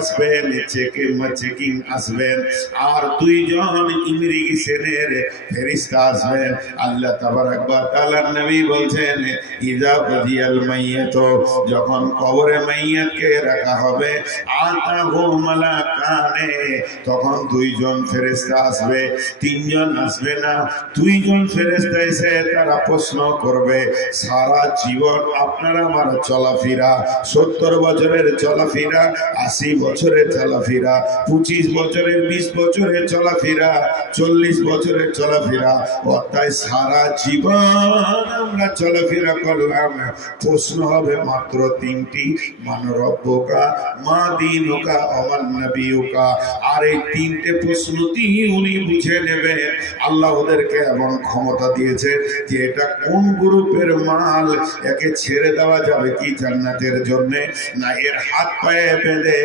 আসবেন, চেকিং আসবেন, আর দুইজন ইমিগ্রেশনের ফেরেশতা আসবেন। আল্লাহ তাবারাক ওয়া তাআলা নবী বলছেন, ইযা বুদিয়াল মাইয়াত, যখন কবরে মাইয়াতকে রাখা হবে, আতাহু মালাকানে, তখন দুইজন ফেরেশতা আসবে, তিনজন আসবে না। দুইজন ফেরেশতা এসে তারা প্রশ্ন করবে, সারা জীবন আপনার আমার চলাফেরা, 70 বছরের চলাফেরা, 80 বছরের চলাফেরা, 25 বছরের, 20 বছরের চলাফেরা, 40 বছরের চলাফেরা, অর্থাৎ সারা জীবন আমরা চলাফেরা করলাম। প্রশ্ন হবে মাত্র তিনটি, মান রব্বুকা, মা দীনুকা, ওমান নবিয়ুকা। আর এই তিনটে প্রশ্নটি উনি বুঝে নেবেন। আল্লাহ ওদেরকে এমন ক্ষমতা দিয়েছে যে এটা কোন গ্রুপের মাল, একে ছেড়ে দেওয়া যাবে কি জান্নাতের জন্য, না এর হাত পায়ে বেঁধে